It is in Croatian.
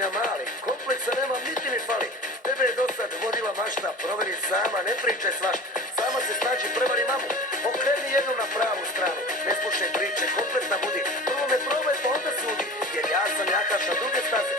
sanja mali, kompleksa nemam niti mi fali. Tebe je do sad vodila mašta, proveri sama, ne pričaj svašta. Sama se snađi, prevari mamu, okreni jednu na pravu stranu. Ne slušaj priče, kompletna budi, prvo me probaj pa onda sudi. Jer ja sam jakaš na druge staze,